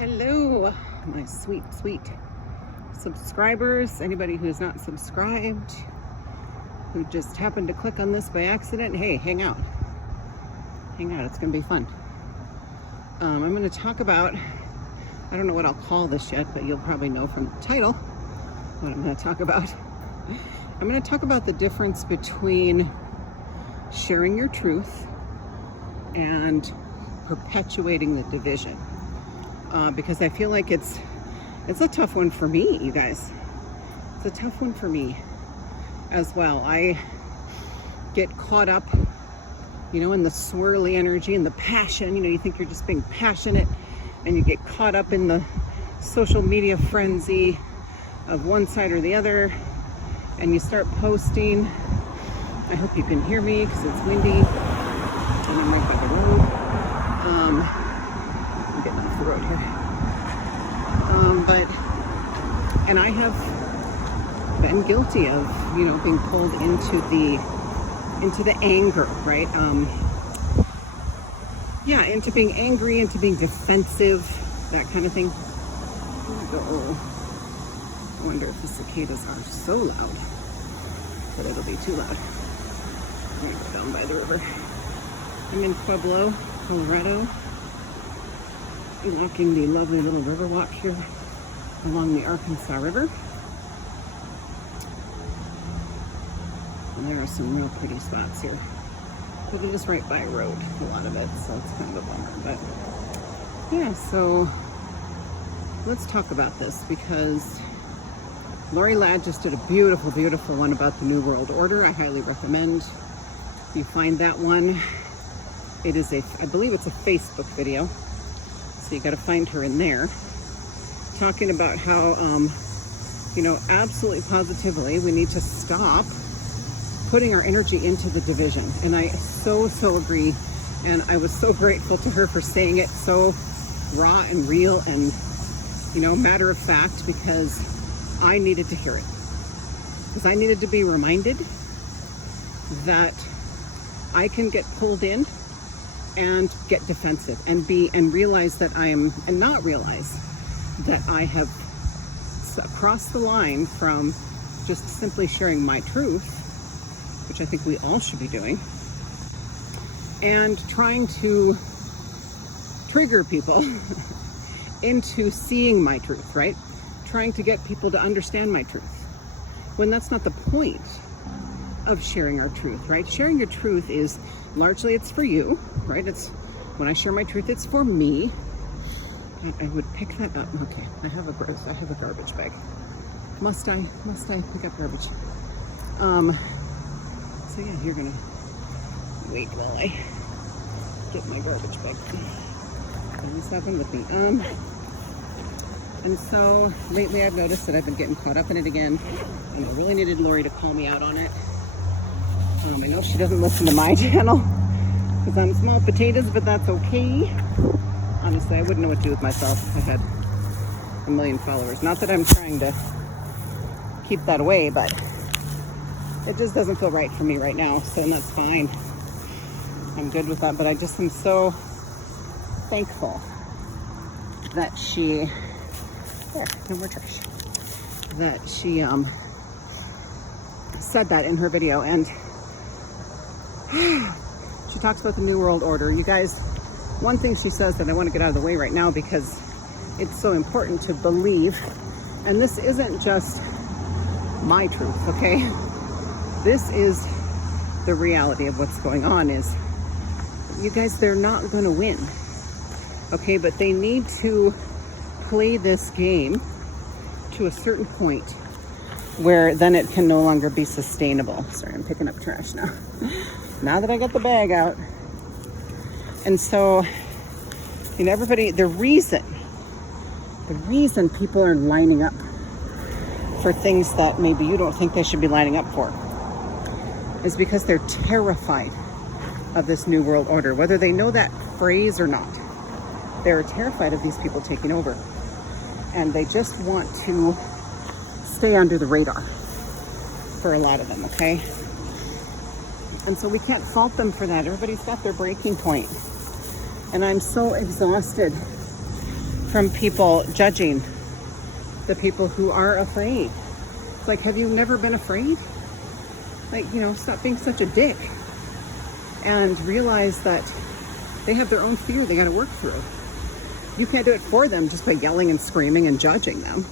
Hello, my sweet subscribers. Anybody who's not subscribed, who just happened to click on this by accident, hey, hang out. It's gonna be fun. I'm gonna talk about, I don't know what I'll call this yet, but you'll probably know from the title what I'm gonna talk about. I'm gonna talk about the difference between sharing your truth and perpetuating the division. Because I feel like it's a tough one for me, you guys. It's a tough one for me as well. I get caught up, in the swirly energy and the passion. You think you're just being passionate, and you get caught up in the social media frenzy of one side or the other, and you start posting. I hope you can hear me because it's windy and I'm right by the road. I'm getting off the road here. And I have been guilty of, being pulled into the anger, right? Into being angry, into being defensive, that kind of thing. I wonder if the cicadas are so loud, but it'll be too loud. I'm gonna go down by the river. I'm in Pueblo, Colorado, walking the lovely little river walk here along the Arkansas River. And there are some real pretty spots here. But it is right by a road, a lot of it, so it's kind of a bummer. But yeah, so let's talk about this, because Lori Ladd just did a beautiful one about the New World Order. I highly recommend you find that one. It is I believe it's a Facebook video, so you got to find her in there, talking about how, absolutely positively we need to stop putting our energy into the division. And I so agree. And I was so grateful to her for saying it so raw and real and, matter of fact, because I needed to hear it. Because I needed to be reminded that I can get pulled in and get defensive and realize that not realize that I have crossed the line from just simply sharing my truth, which I think we all should be doing, and trying to trigger people into seeing my truth, right? Trying to get people to understand my truth, when that's not the point of sharing our truth, right? Sharing your truth is largely, it's for you, right? It's when I share my truth, it's for me. I would pick that up. Okay, I have a garbage bag. Must I pick up garbage? So yeah, you're gonna wait while I get my garbage bag. This happened with me. And so lately I've noticed that I've been getting caught up in it again, and I really needed Lori to call me out on it. I know she doesn't listen to my channel because I'm small potatoes, but that's okay. Honestly, I wouldn't know what to do with myself if I had a million followers. Not that I'm trying to keep that away, but it just doesn't feel right for me right now, so that's fine. I'm good with that, but I just am so thankful that she, there, no more trash, that she said that in her video. And she talks about the New World Order. You guys, one thing she says that I want to get out of the way right now because it's so important to believe, and this isn't just my truth, okay? This is the reality of what's going on. Is, you guys, they're not going to win, okay? But they need to play this game to a certain point where then it can no longer be sustainable. Sorry, I'm picking up trash now. Now that I got the bag out. And so, everybody, the reason people are lining up for things that maybe you don't think they should be lining up for is because they're terrified of this New World Order, whether they know that phrase or not. They're terrified of these people taking over, and they just want to stay under the radar for a lot of them, okay? And so we can't fault them for that. Everybody's got their breaking point. And I'm so exhausted from people judging the people who are afraid. It's like, have you never been afraid? Like, stop being such a dick and realize that they have their own fear they got to work through. You can't do it for them just by yelling and screaming and judging them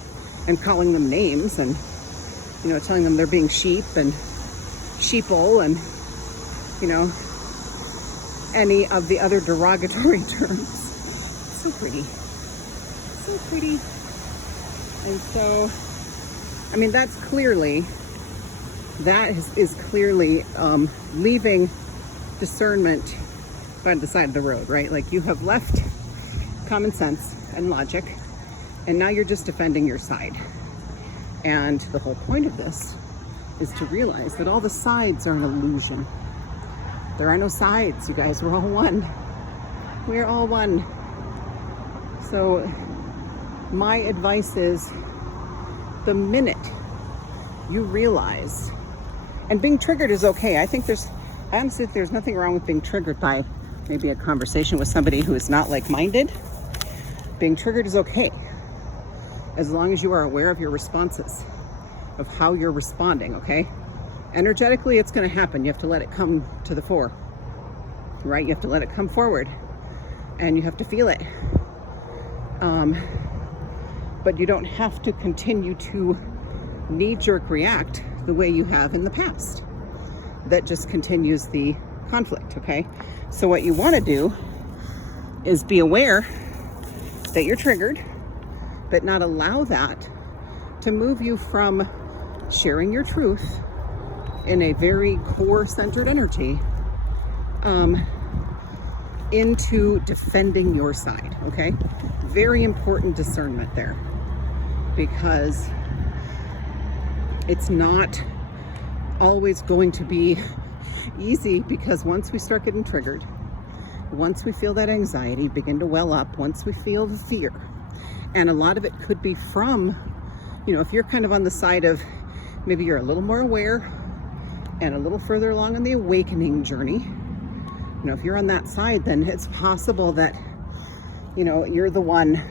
and calling them names and, telling them they're being sheep and sheeple and, any of the other derogatory terms. So pretty. So pretty. And so, that's clearly, that is clearly leaving discernment by the side of the road, right? Like, you have left common sense and logic, and now you're just defending your side. And the whole point of this is to realize that all the sides are an illusion. There are no sides, you guys. We're all one. We're all one. So my advice is, the minute you realize, and being triggered is okay. I honestly think there's nothing wrong with being triggered by maybe a conversation with somebody who is not like-minded. Being triggered is okay, as long as you are aware of your responses, of how you're responding, okay? Energetically, it's going to happen. You have to let it come to the fore, right? You have to let it come forward, and you have to feel it. But you don't have to continue to knee-jerk react the way you have in the past. That just continues the conflict, okay? So what you want to do is be aware that you're triggered, but not allow that to move you from sharing your truth in a very core-centered energy into defending your side, okay? Very important discernment there, because it's not always going to be easy, because once we start getting triggered, once we feel that anxiety begin to well up, once we feel the fear, and a lot of it could be from, if you're kind of on the side of, maybe you're a little more aware and a little further along on the awakening journey, if you're on that side, then it's possible that, you're the one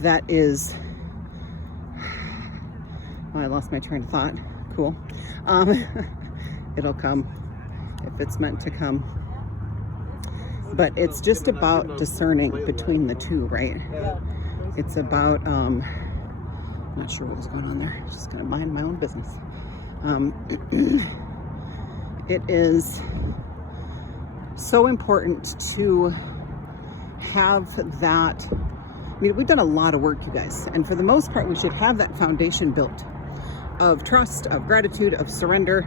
that is, I lost my train of thought. Cool. It'll come if it's meant to come. But it's just about discerning between the two, right? It's about, I'm not sure what was going on there. Just gonna mind my own business. It is so important to have that. We've done a lot of work, you guys, and for the most part, we should have that foundation built of trust, of gratitude, of surrender.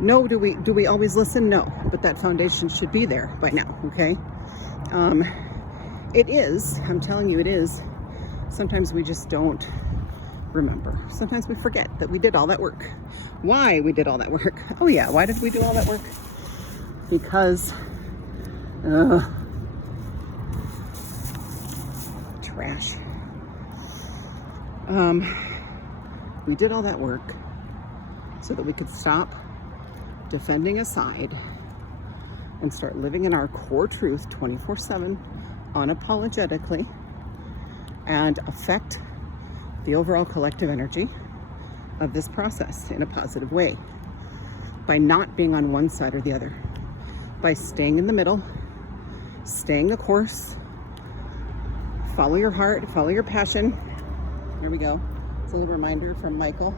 No, do we always listen? No, but that foundation should be there by now, okay? It is, I'm telling you, it is. Sometimes we just don't remember. Sometimes we forget that we did all that work. Why we did all that work? Oh yeah, why did we do all that work? Because, trash. We did all that work so that we could stop defending a side and start living in our core truth 24/7, unapologetically, and affect the overall collective energy of this process in a positive way by not being on one side or the other, by staying in the middle, staying the course, follow your heart, follow your passion. There we go. It's a little reminder from Michael,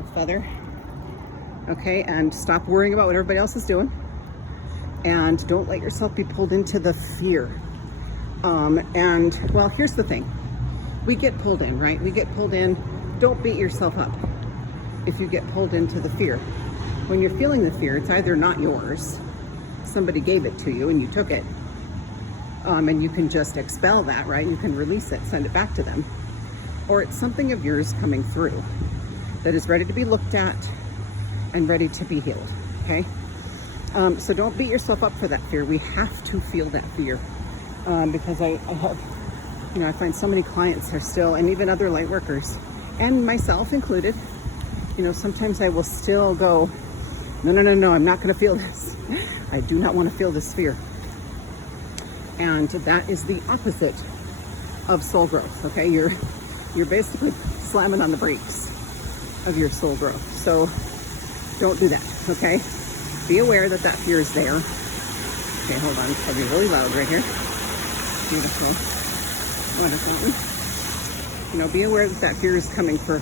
a feather. Okay, and stop worrying about what everybody else is doing, and don't let yourself be pulled into the fear. And well, here's the thing. We get pulled in, right? We get pulled in. Don't beat yourself up if you get pulled into the fear. When you're feeling the fear, it's either not yours, somebody gave it to you and you took it, and you can just expel that, right? You can release it, send it back to them. Or it's something of yours coming through that is ready to be looked at and ready to be healed, okay? So don't beat yourself up for that fear. We have to feel that fear, because I have, I find so many clients are still, and even other light workers, and myself included, sometimes I will still go, no, I'm not gonna feel this. I do not want to feel this fear. And that is the opposite of soul growth, okay? You're basically slamming on the brakes of your soul growth. So don't do that, okay? Be aware that that fear is there. Okay, hold on, it's probably really loud right here. Beautiful water fountain. You know, be aware that that fear is coming for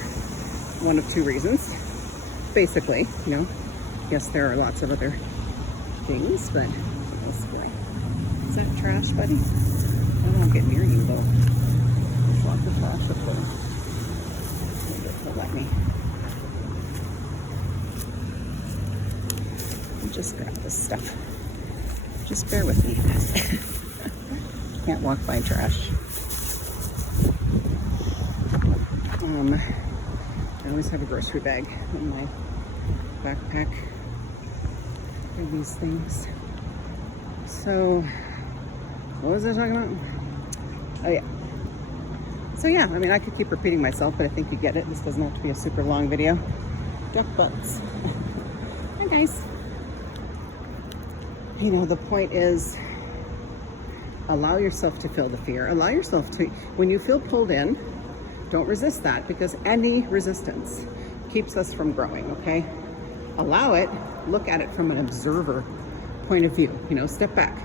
one of two reasons. Basically, you know, yes, there are lots of other things, but is that trash, buddy? I won't get near you though. There's lots of trash up there. Maybe it'll let me. I'll just grab this stuff. Just bear with me. Can't walk by trash. I always have a grocery bag in my backpack for these things. So, what was I talking about? Oh yeah. So yeah, I mean, I could keep repeating myself, but I think you get it. This doesn't have to be a super long video. Duck butts. Hi guys. You know, the point is, allow yourself to feel the fear. Allow yourself to, when you feel pulled in, don't resist that, because any resistance keeps us from growing, okay? Allow it, look at it from an observer point of view, you know, step back.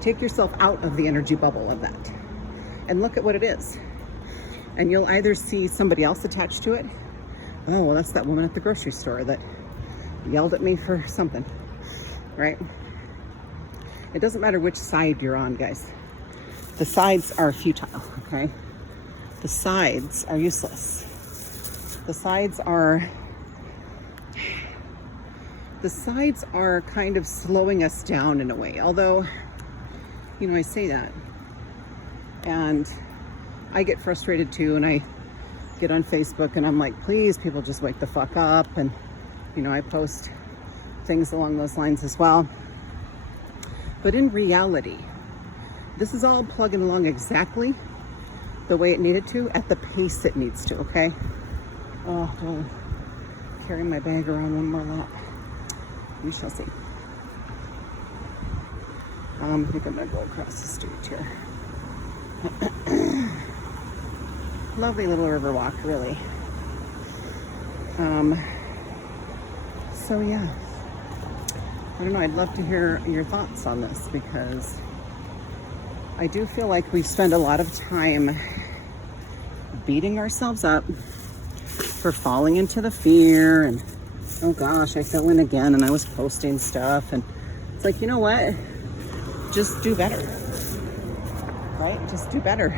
Take yourself out of the energy bubble of that and look at what it is. And you'll either see somebody else attached to it. Oh, well, that's that woman at the grocery store that yelled at me for something, right? It doesn't matter which side you're on, guys. The sides are futile, okay? The sides are useless. The sides are kind of slowing us down in a way. Although, you know, I say that and I get frustrated too, and I get on Facebook and I'm like, please, people, just wake the fuck up. And, you know, I post things along those lines as well. But in reality, this is all plugging along exactly the way it needed to, at the pace it needs to, okay? Oh, I'll carry my bag around one more lap. We shall see. I think I'm gonna go across the street here. Lovely little river walk, really. So yeah, I don't know, I'd love to hear your thoughts on this, because I do feel like we spend a lot of time beating ourselves up for falling into the fear, and oh gosh, I fell in again, and I was posting stuff, and it's like, you know what? Just do better, right? Just do better.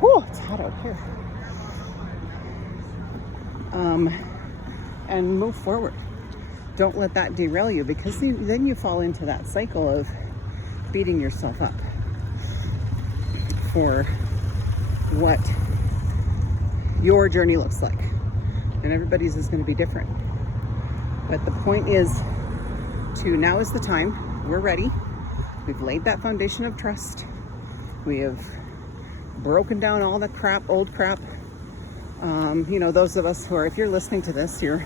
Whew, it's hot out here. And move forward. Don't let that derail you, because then you fall into that cycle of beating yourself up for what your journey looks like. And everybody's is going to be different. But the point is now is the time. We're ready. We've laid that foundation of trust. We have broken down all the crap, old crap. You know, those of us who are, if you're listening to this, you're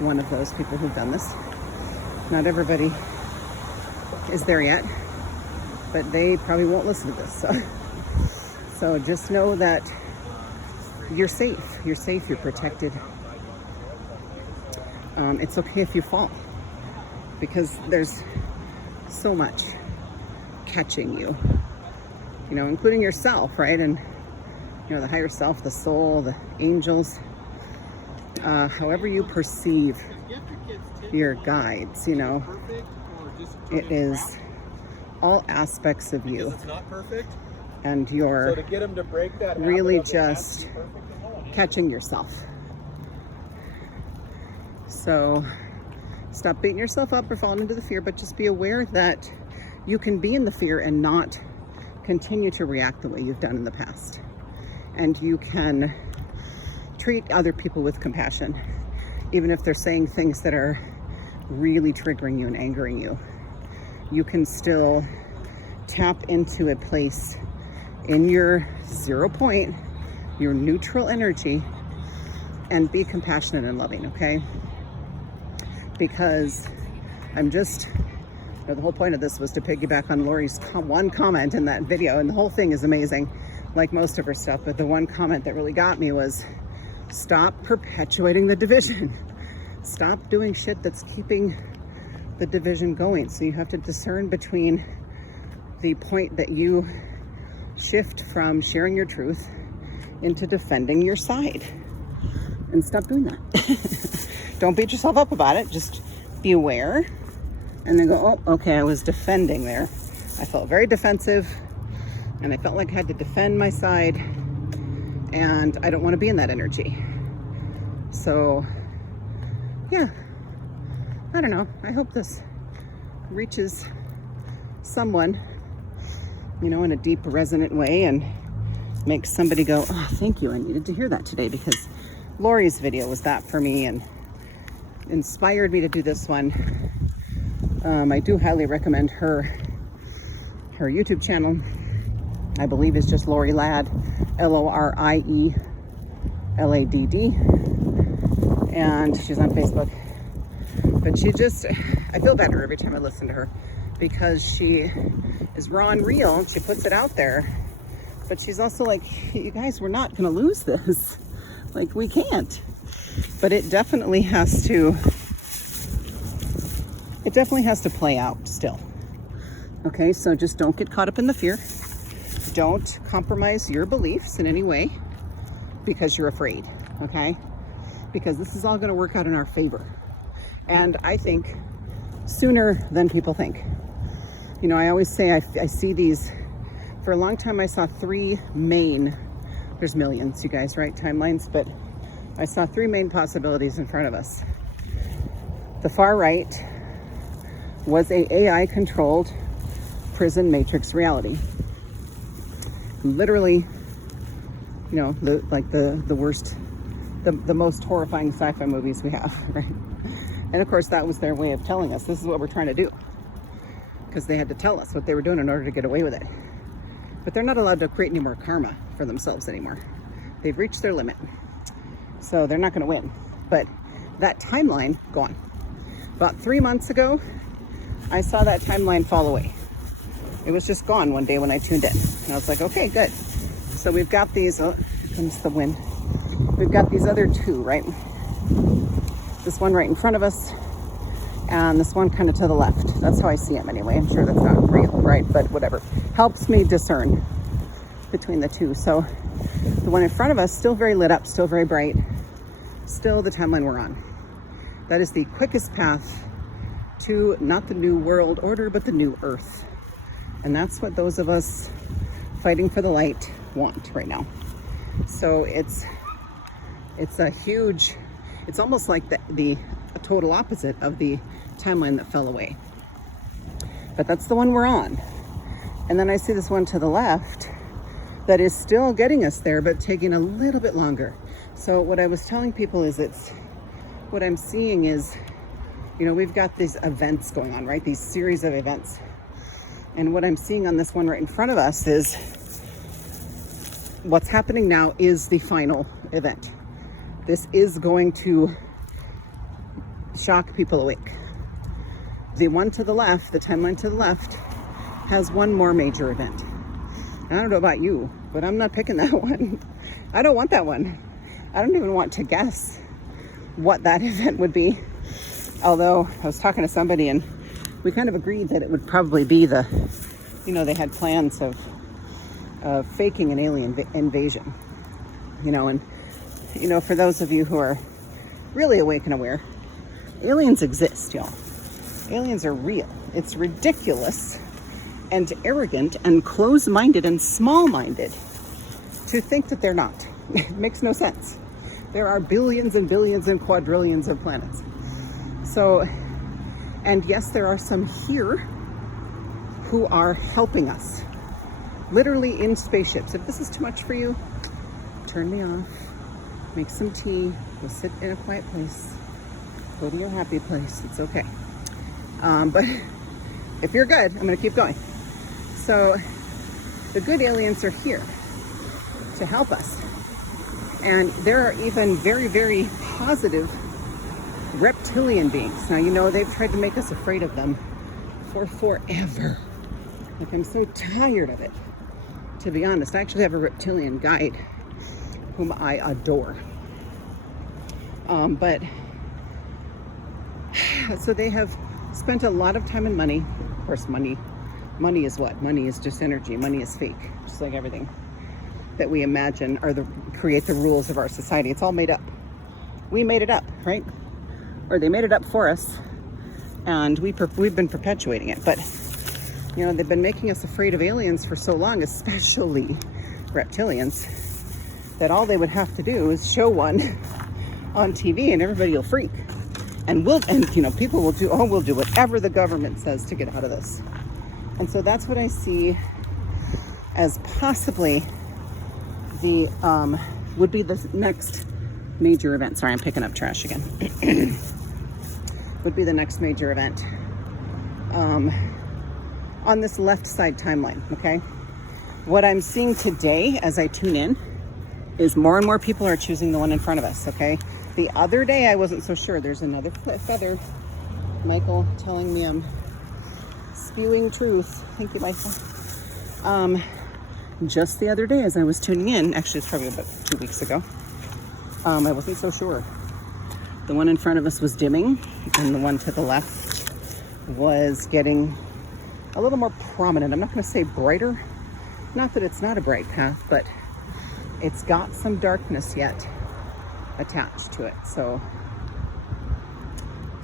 one of those people who've done this. Not everybody is there yet, but they probably won't listen to this. So just know that you're safe. You're safe. You're protected. It's okay if you fall, because there's so much catching you, you know, including yourself, right? And, you know, the higher self, the soul, the angels, however you perceive your guides, you know, it is all aspects of you. And you're really just catching yourself. So stop beating yourself up or falling into the fear, but just be aware that you can be in the fear and not continue to react the way you've done in the past. And you can treat other people with compassion, even if they're saying things that are really triggering you and angering you. You can still tap into a place in your 0 point, your neutral energy, and be compassionate and loving, okay? Because I'm just, you know, the whole point of this was to piggyback on Lori's one comment in that video, and the whole thing is amazing. like most of her stuff, but the one comment that really got me was, stop perpetuating the division. Stop doing shit that's keeping the division going. So you have to discern between the point that you shift from sharing your truth into defending your side, and stop doing that. Don't beat yourself up about it. Just be aware and then go, oh, okay, I was defending there. I felt very defensive and I felt like I had to defend my side, and I don't want to be in that energy. So yeah, I don't know. I hope this reaches someone, you know, in a deep, resonant way, and makes somebody go, oh, thank you. I needed to hear that today, because Lori's video was that for me and inspired me to do this one. I do highly recommend her YouTube channel. I believe is just Lori Ladd, LORIELADD, and she's on Facebook. But she just, I feel better every time I listen to her, because she is raw and real. She puts it out there, but she's also like, you guys, we're not going to lose this. Like, we can't. But it definitely has to play out still. Okay, so just don't get caught up in the fear. Don't compromise your beliefs in any way because you're afraid, okay? Because this is all going to work out in our favor. And I think sooner than people think. You know, I always say I see these, for a long time I saw three main, there's millions, you guys, right? Timelines, but I saw three main possibilities in front of us. The far right was a AI controlled prison matrix reality. Literally, you know, the worst, the most horrifying sci-fi movies we have, right? And of course that was their way of telling us this is what we're trying to do, because they had to tell us what they were doing in order to get away with it. But they're not allowed to create any more karma for themselves anymore. They've reached their limit, so they're not going to win. But that timeline, gone. About 3 months ago, I saw that timeline fall away. It was just gone one day when I tuned in. And I was like, okay, good. So we've got these, oh, here comes the wind. We've got these other two, right? This one right in front of us, and this one kind of to the left. That's how I see them anyway. I'm sure that's not real, right? But whatever. Helps me discern between the two. So the one in front of us, still very lit up, still very bright, still the timeline we're on. That is the quickest path to not the new world order, but the new earth. And that's what those of us fighting for the light want right now. So it's a huge, it's almost like the total opposite of the timeline that fell away. But that's the one we're on. And then I see this one to the left that is still getting us there, but taking a little bit longer. So what I was telling people is what I'm seeing is, you know, we've got these events going on, right? These series of events. And what I'm seeing on this one right in front of us is what's happening now is the final event. This is going to shock people awake. The one to the left, the timeline to the left, has one more major event. I don't know about you, but I'm not picking that one. I don't want that one. I don't even want to guess what that event would be. Although I was talking to somebody and we kind of agreed that it would probably be the, you know, they had plans of faking an alien invasion, you know, and, you know, for those of you who are really awake and aware, aliens exist, y'all. Aliens are real. It's ridiculous and arrogant and close-minded and small-minded to think that they're not. It makes no sense. There are billions and billions and quadrillions of planets. So, and yes, there are some here who are helping us, literally in spaceships. If this is too much for you, turn me off, make some tea, go sit in a quiet place, go to your happy place, it's okay. But if you're good, I'm gonna keep going. So the good aliens are here to help us. And there are even very, very positive reptilian beings. Now, you know, they've tried to make us afraid of them for forever. Like, I'm so tired of it. to be honest. I actually have a reptilian guide whom I adore. But so they have spent a lot of time and money. Of course, money is what? Money is just energy. Money is fake, just like everything that we imagine create the rules of our society. It's all made up. We made it up, right? Or they made it up for us, and we've been perpetuating it. But you know, they've been making us afraid of aliens for so long, especially reptilians, that all they would have to do is show one on TV and everybody will freak. And you know, people will we'll do whatever the government says to get out of this. And so that's what I see as possibly would be the next major event. Sorry, I'm picking up trash again. Would be the next major event on this left side timeline, okay? What I'm seeing today as I tune in is more and more people are choosing the one in front of us, okay? The other day I wasn't so sure. There's another feather. Michael telling me I'm spewing truth. Thank you, Michael. Just the other day as I was tuning in, actually it's probably about 2 weeks ago, I wasn't so sure. The one in front of us was dimming, and the one to the left was getting a little more prominent. I'm not going to say brighter. Not that it's not a bright path, but it's got some darkness yet attached to it. So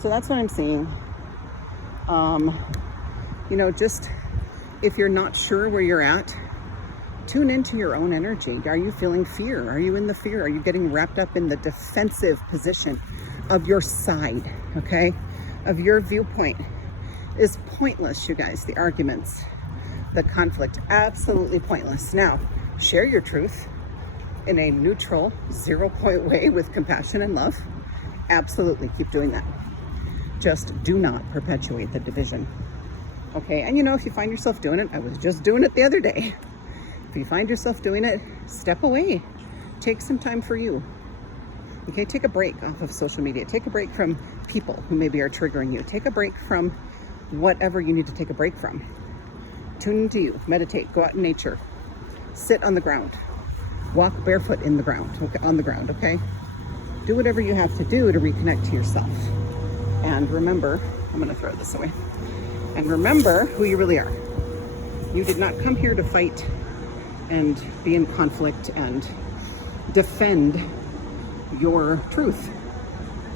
that's what I'm seeing. You know, just if you're not sure where you're at, tune into your own energy. Are you feeling fear? Are you in the fear? Are you getting wrapped up in the defensive position of your side, okay? Of your viewpoint is pointless, you guys. The arguments, the conflict, absolutely pointless. Now, share your truth in a neutral, 0-point way with compassion and love. Absolutely, keep doing that. Just do not perpetuate the division, okay? And you know, if you find yourself doing it, I was just doing it the other day. If you find yourself doing it, step away. Take some time for you. Okay, take a break off of social media. Take a break from people who maybe are triggering you. Take a break from whatever you need to take a break from. Tune into you. Meditate. Go out in nature. Sit on the ground. Walk barefoot in the ground. Okay, on the ground, okay? Do whatever you have to do to reconnect to yourself. And remember, I'm going to throw this away. And remember who you really are. You did not come here to fight and be in conflict and defend your truth,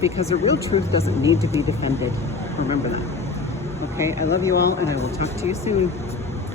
because a real truth doesn't need to be defended. Remember that. Okay, I love you all, and I will talk to you soon.